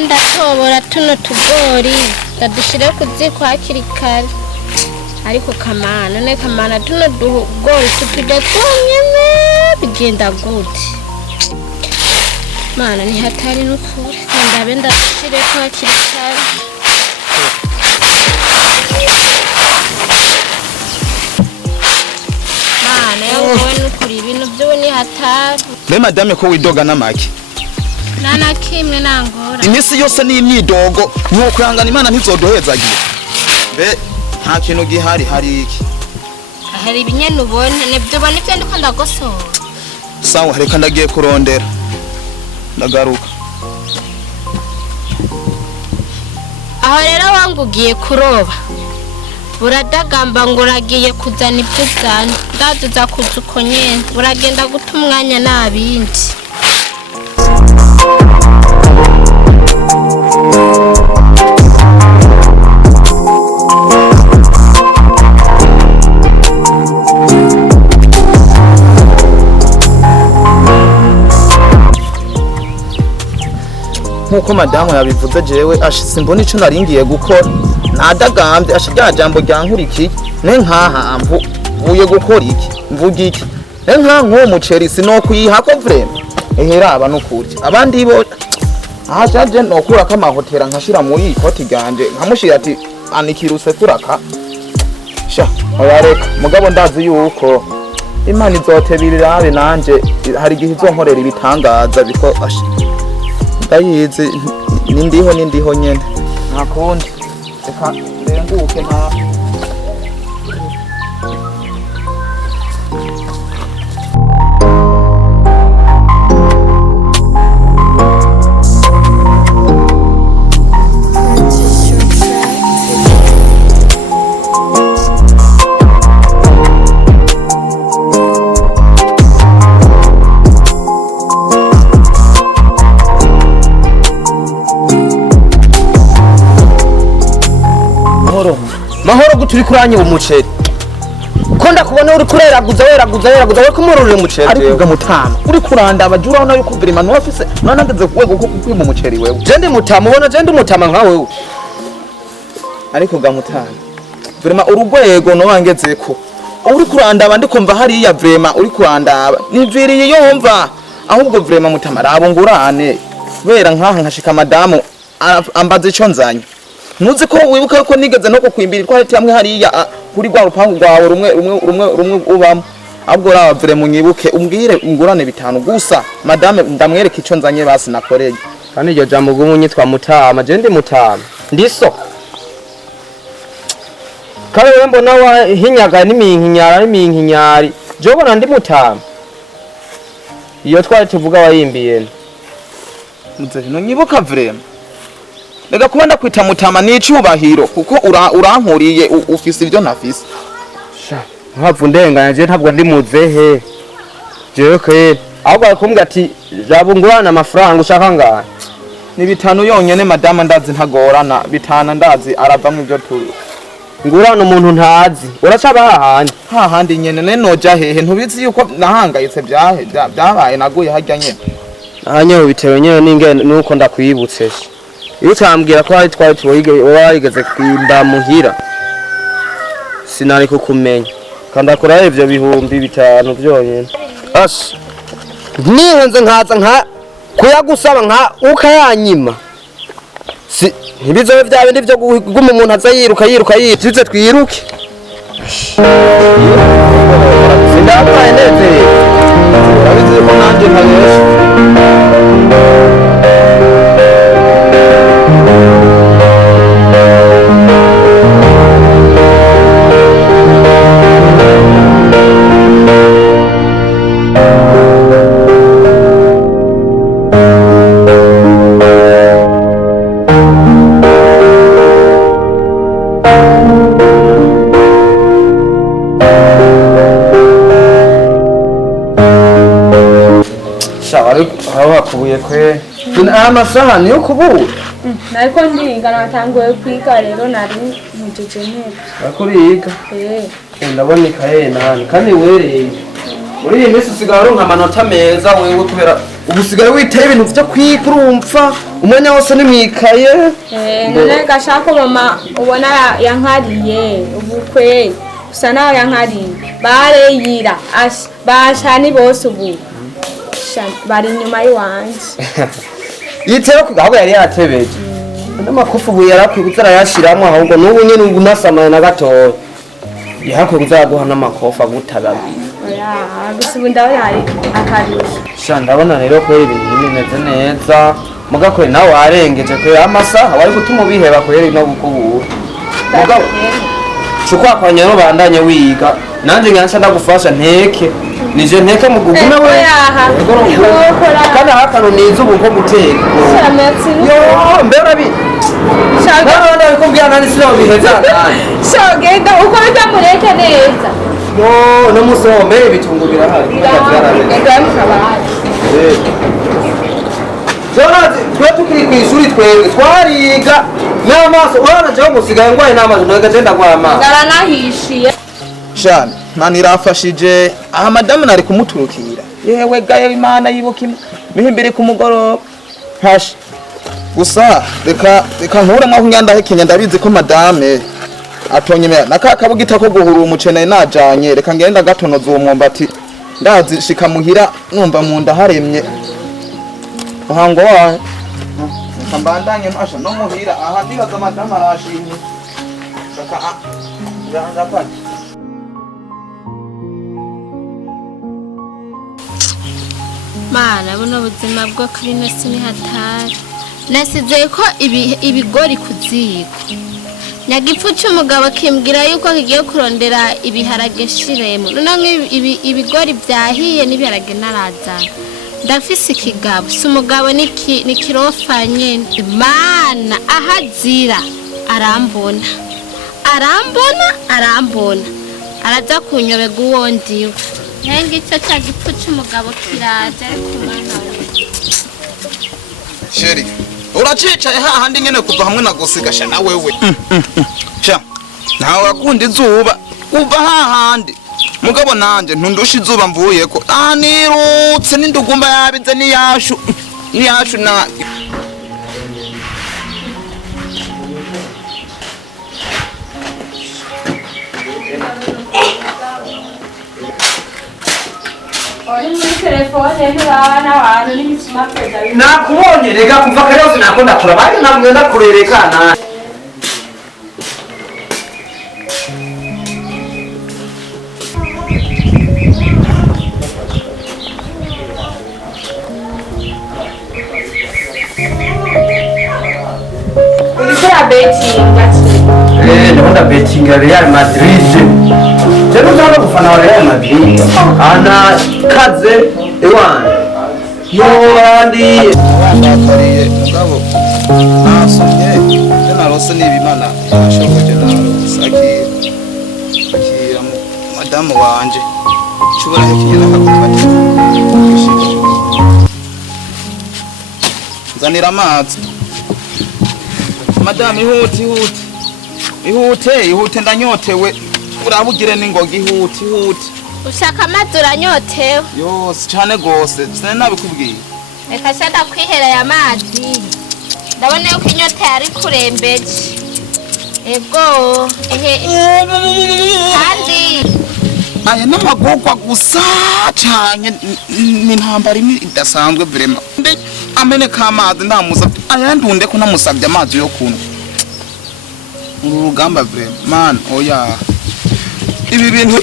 ndabe ndatobora tuno tugori ndadushire ku ziko hakiri kare ariko kamana tuno tugori tukijya twonyene bigenda gute mana ni hatari n'ukuri ndabe ndadushire ko hakiri kare mana yawe n'ukuri ibintu byo ni hatari me madame ko widoga namaki nana kimwe nangora imisi yose ni imyidogo nuko yangana Imana ntizodohezagiye be nta kintu gihari hari iki hari ibinyene ubone nebyo bane byo ndiko ndagosora sawa reka ndagiye kurondera ndagaruka aho rero wangugiye kuroba buradagamba ngo uragiye kuzana ibyo uzana ndaduza kuza uko nyene uragenda guta umwanya nabindi nkuko madamu yabivuze jewe ashitse mbona ico naringiye gukora nadagambye ashirya jambo ryankurikiye ne nkaha mvuye gukora iki mvuga iki ne nko muceri sinokuyiha ko vraiment eheraba no kurya abandi bo ahaje nokura kama hotera nkashira muri ikoti ganje nkamushira ati anikiruse kuraka sha oyareka mugabo ndazi yuko Imana izotebirirabe nanje hari gihe izonkorera ibitangaza biko ndayizi nindiho nyene ntakundi reka ndenguke nta mahoro guturi kuranye umuceri ko ndakubona uri kureraguza we kumururira umuceri ariko gamutama uri kuranda abajura nayo kuvirima no office nanageze kuwego ko kwima umuceri wewe je ndi mutama ubona je ndi mutama nka wewe ariko gamutama virima urugwego no wangezeko uri kuranda abandi kumva hari ya vrema uri kuranda niviriye yomva ahubwo vrema mutama rabo ngurane kubera nkaha nkashika madamu ambaze ico nzanye nuzi ko wibuka ko nigeze no kukwimbira twaheti hamwe hariya kuri gwa rupangu rwawe rumwe ubamo ahubwo ravure munyibuke umbwire ngurane bitanu gusa madame ndamwereka ico nzanye basi nakoreye kandi iryo jambo gumunyi twa mutama je ndi mutama ndiso kare we mbona wa hinyaga n'iminkinyari je bona ndi mutama iyo twari tuvuga wayimbiye muze no nyibuka vrema Lega kuba ndakwita mutama n'icubahiro kuko urankuriye ufise ibyo ntafise. Sha, nkavu ndenganya je ntabwo ndi muzehe. Jewe kwere. Ahubwo akumbwa ati jabungurana amafaranga ushaka ngana. Ni bitanu yonyene madama ndazi ntagorana, bitana ndazi arava mu byo turi. Ngurana umuntu ntazi. Uracaba hahandi. Hahandi nyene ne noja hehe ntubizi yuko nahangayitse byabaye naguye harya nyene. Ahanyeho bitewe nyene n'ingene nuko ndakwibutse. Iyo utambwira ko twari warigeze kwimba muhira sinari kukumenya kandi akora ivyo bihumbi bitanu byonyene as nihenze nkaza nka kuyagusaba nka ukayanyima si ntibizobe byabe ndivyo guma umuntu aza yiruka tuze twiruke sindabaye neze urabizi ko nanje ntabesha kubuye kwe amasahani yo kubura nariko ndinga natanguye kwiga rero nari mujeje neza akuriga ndaboneka nani kandi wereye muri iyi minsi usigaye uronka amanota meza wewe kubera ubusigaye witeye ibintu vyo kwikurumfa umwanya wose ni mwikaye none gashaka mama ubona yankariye ubukwe usa naho yankariye bareyira bashani bose ubu bari inyuma y'iwanje yitewe ahubwo yari yatebeje n'amakofu ubu yarakwiye kuzara yashiramwo ahubwo n'ubu nyene ubu nasamaye na gatoya yarakwiye kuzara guha n'amakofu agutababi gusa ubu ndabona hari akarusho sha ndabona rero kwera ibintu bimeze neza mugakore nawe warengeje kwera amasaha wari gutuma ubiheba kwera no gukubura mugabo chukwa kwanya no bandanye wiga nanje ngansa ndagufasha nteke nije nteke mugugume we kana hakano nizo ubu nko guteka yo mbera bi shaka none ko bya nani silo biheza shogenda uko bitamureke neza yo no musome bitungo birahari Zonazi twe tukiri kwishuri twenge twariga n'amaso urana je musigaye ngwaye n'amaso nagagenda kwa amaso ngaranahishiye shana nani irafashije aha madamu nari kumuturukira yewe gaye imana yibuka mihimbire ku mugoroba hashi gusa reka nkure mwa kunyanda hekenya ndabizi ko madame atonyemera nakakabugita ko guhura umucene najanye reka ngenda gatonoza uwo mwumbati ndazi shika muhira numva mu nda haremye muhango wawe kambandanye masha no muhira aha ndibaza madame arashimye shaka ndanga kwati mana buno buzima bwo kuri no sini hatari nasize ko ibigori kuziko nyagipfu cy'umugabo kimbwira yuko kigiye kurondera ibiharage shiremo none ibigori byahiye n'ibiharage narazana ndafise ikigabo si umugabo ni kirofa nyene mana ahazira arambona araza kunyobega uwo ndiwe nenge icyo cya gipfu cy'umugabo kiraje ariko mana sheri uracicaye hahandi nyene kuva hamwe nagusigasha na wewe sha nawe akunda izuba kuva hahandi mugabo nanje ntundusha izuba mvuyeko nirutse n'indugumba yabize niyashu na nakubonye rega kuva kare yose nakunda kuraba ari namwe ndakurerekana ndabona betinga Real Madrid Jeno zana kufana Real Madrid ana kaze ewana yorandi wakariye mugabo nasomye narose n'ibimana ashoboje narosakira madamu wanje chubura hekinyana hakufata nzanira amazi madamu ihute ndanyotewe urabugire n'ingoga ihute ushaka amazi uranyotewe yose cyane gose sine nabikubwiye reka shada kwihereye amazi ndabona yuko inyota yari kurembeje ego kandi aya n'amagogwa gusa cyane n'intambara imwe idasanzwe vraiment ameneka amazi ndamusabye ayandunde ko namusabye amazi yo kunywa urugamba vraiment man oya ibi bintu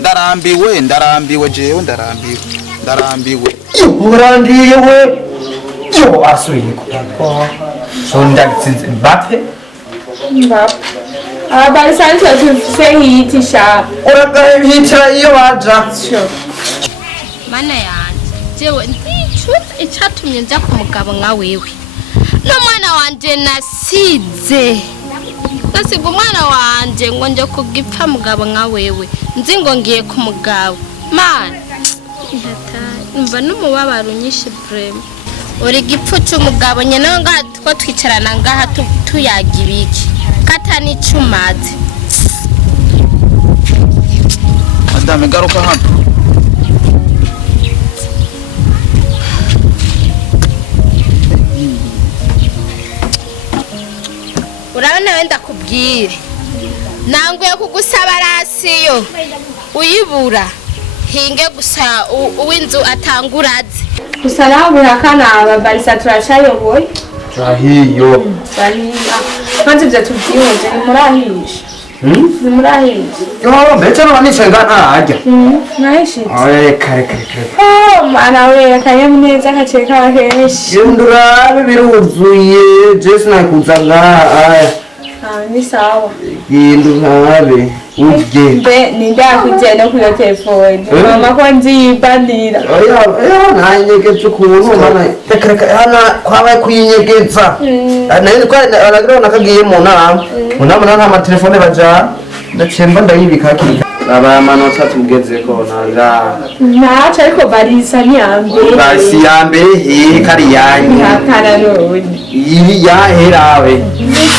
ndarambiwe jewe ndarambiwe urandiye we yo asuye ko so ndagitsinze Mbappe abari sanzwe tufise hitisha uragaye hicara iyo waja mana yanje jewe ndicuza icatumye nja ku mugabo nka wewe n'umwana wanje nasize nasiga umwana wanje ngo nje kugipfa mugabo nka wewe nzi ngo ngiye ku mugabo mana umva n'umubabaro nyinshi brem uri gipfu cy'umugabo nyene ngaha two twicarana ngaha tuyaga ibiki kata n'icumaze madame garuka hano urabona wenda kubwire nanguye kugusaba rasiyo uyibura hinge gusa uw'inzu atanguraze gusa nawe burakanaba barisa turacayoboye Turahiyo. Kwanza ibyo tubyihoje nimurahisha nimurahisha Yo, mbese n'abanice ngana ajya. Mwahishitse Kare. mwana we akanyamuneza gaceka akenshi Yundura biruzuye, Jesse nakuza ngaha. ni sawa Yindurabe. Uje. mbe nindakujya no kuyo telefone mama ko nzibandira Oya, nanyegetse ukuntu mana. Hana kwabaye kuyinyegeza. Nayo kwa aragira nakagiye mu nama. Mu nama nta amatelefone baja. Ndacemba ndayibika hakiri. Aba amanota tugeze ko nara. ntaca ariko barisa niyambere Basi yambere kari yanyu. ntakara none Iyi yaherawe.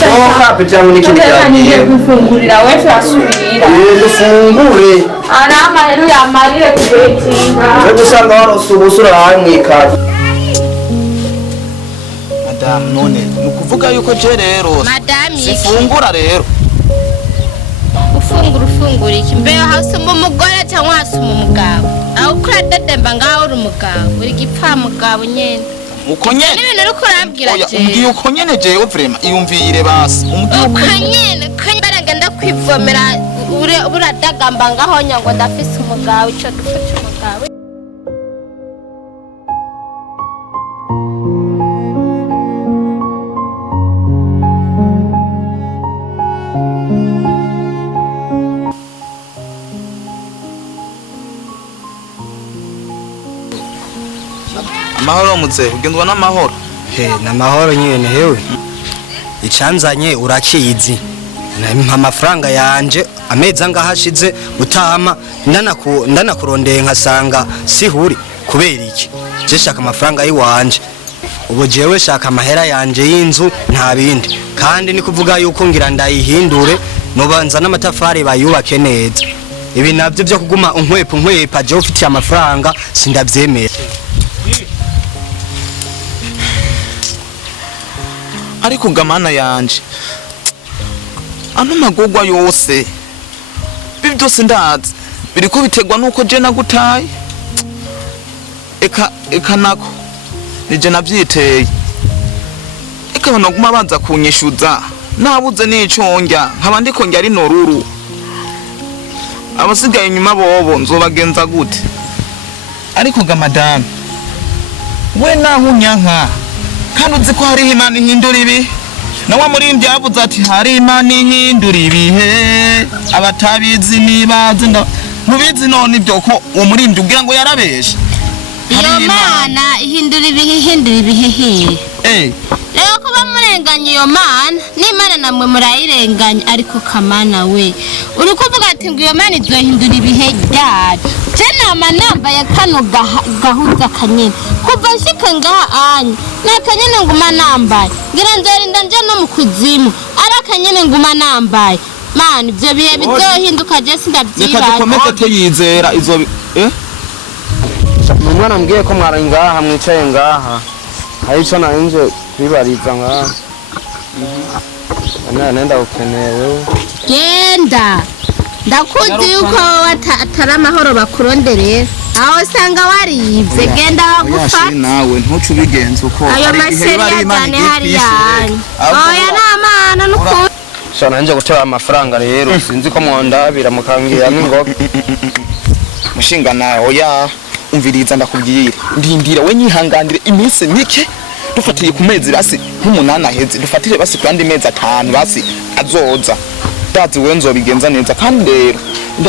Oka pejamo n'ikindi ngiye cyagiye. gufungurira we turasubira Dufungure. arama rero yamarire kubetinga Yo gusanga warose ubusura wawe mwikaje. Madame none nukuvuga yuko je rero madame sifungura rero ufungura iki mbe hasuma umugore cyangwa hasuma umugabo aho kuri dedemba ngaho uri umugabo uri gipfa mugabo nyene uko nyene n'ibintu uri kurambwira oya je umbwiye uko nyene jewe vraiment iyumvire basi uko nyene kanyaraga ndakwivomera buradagamba ngaho nyango ndafise umugabo ico dufite umugabo amahoro muze ugendwa n'amahoro namahoro nyene hewe icanzanye urakizi nampa amafaranga yanje amezi angahashize utama ndanakurondeye nkasanga sihuri kubera iki je shaka amafaranga yiwanje ubu jewe shaka amahera yanje y'inzu nta bindi kandi ni kuvuga yuko ngira ndayihindure nobanza n'amatafari bayubake neza ibi navyo byo kuguma unkwepa je ufitiye amafaranga sindavyemera ariko gamana yanje ano magugwa yose bibi byose ndazi biriko bitegwa nuko je nagutaye eka nako nije navyiteye eka banaguma banza kunyishuza nabuze n'iconjya nkaba ndiko njya ari noruru abasigaye inyuma bobo nzobagenza gute ariko ga madame we naho unyanka kandi uzi ko hariho imana ihindura ibi na wa murimbyi yavuze ati hari imana ihindura ibihe abatabizi nibaze mubizi none ibyo ko uwo murimbyi ubwira ngo yarabeshe iyo mana ihindura ibihe rero kuba murenganya iyo mana n'imana namwe murayirenganya ariko kamana we uri kuvuga ati ngo iyo mana izohindura ibihe ryari je nama nambaye kano gahuza kanyene kuva nshika ngaha anya nakanyene nguma nambaye ngira nzorinda nje no mu kuzimu ari akanyene nguma nambaye mana ivyo bihe bizohinduka je sindavyibaza reka dukomeze tuyizera izo Mwana mbwiye ko mwari ngaha mwicaye ngaha hari ico narinje kwibariza ngaha nenda ukeneye genda ndakuzi yuko atari amahoro bakuronderera aho usanga warivye genda bagufata nawe ntuce ubigenza uko ayo maseri yajyane hariya oya n'amana n'ukuri sha nanje guteba amafaranga rero sinzi ko mwondabira mukangira n'ingoga mushinga nawe oya umviriza ndakubwira ndindira we nyihanganire iminsi mike dufatiye ku mezi basi nk'umunani aheze dufatire basi ku yandi mezi 5 basi azoza ndazi we nzobigenza neza kandi rero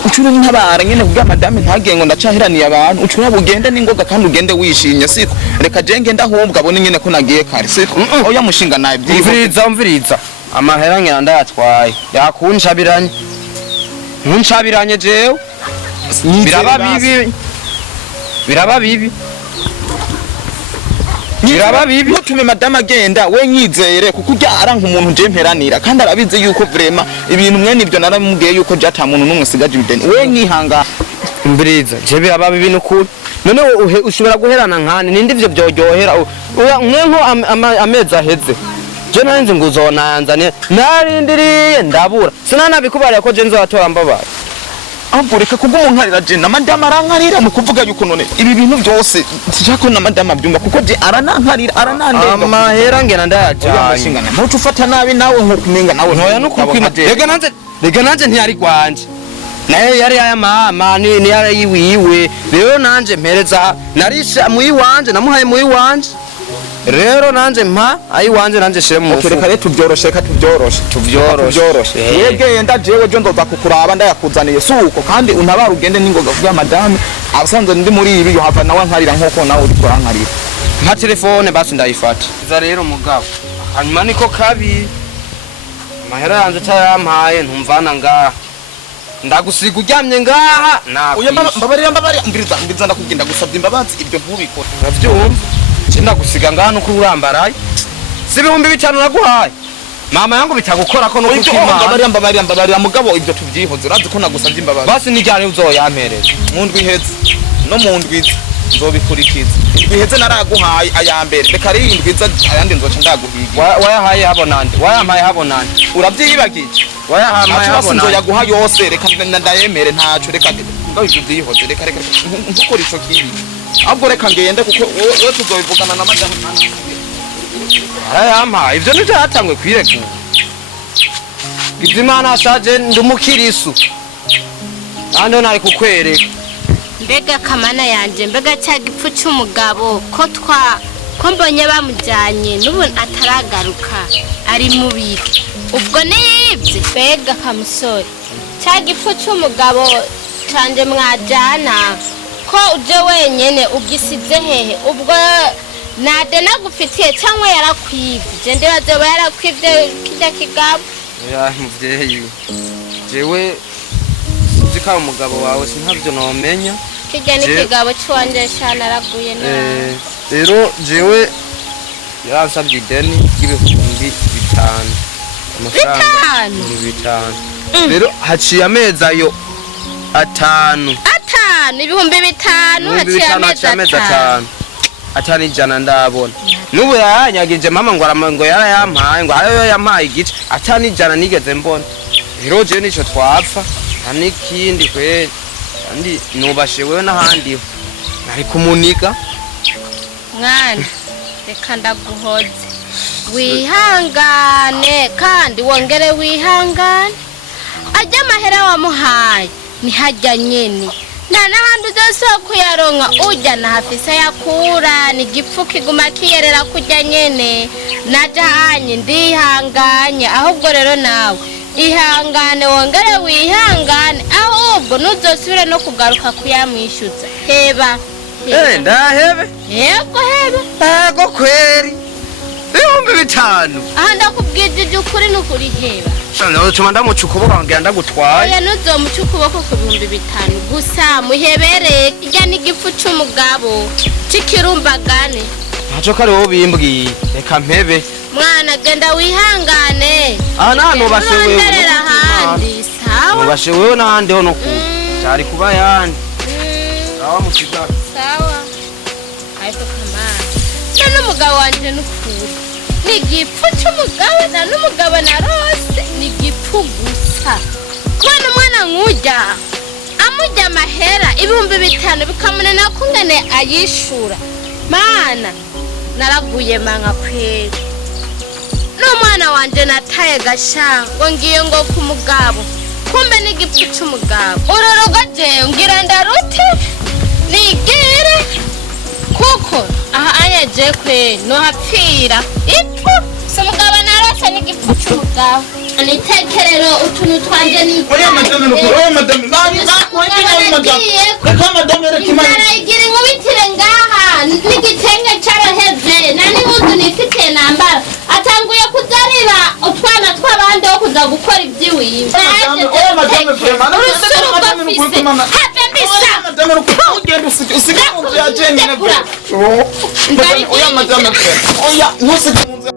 ucura n'intabara nyene kubwa madame ntagengo ndacahiraniye abantu ucura bugende n'ingoga kandi ugende wishimye siko reka jenge ndahumbwa abone nyene ko nagiye kare siko oya mushinga naye umviriza amahera ngira ndayatwaye yakuncabiranye nkuncabiranye jewe biraba bibi ntutume madame agenda we nyizere kuko ujya aranka umuntu je mperanira kandi arabizi yuko vraiment ibintu mwene ibyo naramubwiye yuko je ata muntu numwe sigaje ibideni we nyihanga umviriza je biraba bibi n'ukuri none ushobora guherana nkane ninde ivyo byoryohera mwenko amezi aheze je narinze nguzona yanzane narindiriye ndabura sinanabikubariye ko je nzobatora mbabaye ahubwo reka kugumunkarira je na madama arankarira mu kuvuga yuko none ibi bintu byose sijako na madama byumva kuko je aranankarira aranandenga amahera ngena ndayajanye ntucu ufata nabi nawe nkukumenga nawe ntoya nukukwima rega nanje ntiyari gwanje naye yari aya mama ni yari yiwiwe rero nanje mpereza narisha muyi wanje namuhaye muyi wanje rero nanje mpa ayi wanje nanje shire mu mufu reka tubyoroshe tubyoroshe yegeye ndajewe je ndoza kukuraba ndayakuzaniye suko kandi untabara ugende ningoga kuya madame asanze ndi muri ibi yo hava nawe nkarira nkoko nawe uri kurankarira nka telefone basi ndayifata iza rero mugabo hanyuma niko kabi mahera yanje tayampaye ntumvana ngaha ndagusiga uryamye ngaha uya mbabarira mbiriza ndakugenda gusabye imbabazi ibyo ntubikora uravyumva ndagusiga ngaha nuko urambaraye si 500 naguhaye mama yangu bitagukora ko nuko ukimana mbabarira mugabo ibyo tubyihoze urazi ko nagusabye imbabazi basi nijyane uzoyampereza mu ndwi iheze no mu ndwiza nzobikurikiza indwi iheze naraguhaye ayambere reka ari indwiza ayandi nzoca ndaguhiga wayahaye wayampaye habonande urabyibagije wayahaye habonande nzoyaguha yose reka ndayemere ntacu reka ngaho ibyo byihoze reka ntukore ico kibi ahubwo reka ngende kuko wowe tuzobivugana na madame ayampaye ivyo ntivyatangwe kwiregura Bizimana ashaje ndumukirisu nande nari kukwereka mbega kamana yanje mbega cya gipfu cy'umugabo ko mbonye bamujyanye n'ubu ataragaruka ari mubiki ubwo nibye mbega kamusore cya gipfu cy'umugabo canje mwajana ko uje wenyene ugisize hehe ubwo nade nagufitiye cyangwa yarakwivye ndibaze yarakwivye kijya kigabo ya muvyeyi jewe zika umugabo wawe sinavyo nomenya kijya ni kigabo cy'wanje shanaraguye na rero jewe yansabye ideni y'ibihumbi 5 amafaranga 5 rero haciye amezi ayo 5 ibihumbi 5 haciye amezi 5 atani jana ndabona nubu yanyagije mama ngo yarayampaye ngo ayo yampaye igice atani jana nigeze mbona rero je nico twapfa ani kindi kwe kandi nubashe wewe n'ahandi ari kumuniga mwana reka ndaguhoze wihangane kandi wongere wihangane ajya mahera wamuhaye nihajya nyene nahandi uzosoko kuyaronka ujya na hafisa yakura ni gipfu kiguma kiyerera kujya nyene najanye ndihanganye ahubwo rero nawe ihangane wongere wihangane ahubwo nuzosubire no kugaruka kuyamwishyuza heba ndahebe yego heba yego kweri 500 aha ndakubwije ukuri n'ukuri heba no tuma ndamucukuboka ngira ndagutwaye oya nuzomucukuboko ku 500 gusa muhebere ijya n'igipfu cy'umugabo cikirumbagane ntaco kare wo bimbwiye reka mpebe mwana genda wihangane nano bashewe handi sawa bashewe n'ahandi ho no cyari kuba yandi sawa mukiza sawa ariko kamana n'umugabo wanje n'ukuri ni gipfu cy'umugabo na n'umugabo na rose ni gipfu gusa kubona umwana nkujya amujya amahera 500 bikamunena kungene ayishura mana naraguye manga kweli n'umwana wanje nataye gasha ngo ngiye ngo ku mugabo kumbe ni gipfu cy'umugabo uroroga je ngira ndarute nigire kuko aha anyaje kwe no hapfira ipfu samugabo narose ni gipfu cy'umugabo anitekerero utuntu twanje ni oya madame bani reka madame rekimana narayigira inkubitire ngaha n'igitenge cyaraheze nani buzu nifite nambara atanguye kuzarira utwana tw'abandi wo kuza gukora ibyiwiwe oya madame vraiment madame ugenda usige mu nzu ya Jenny oya madame oya ntusige mu nzu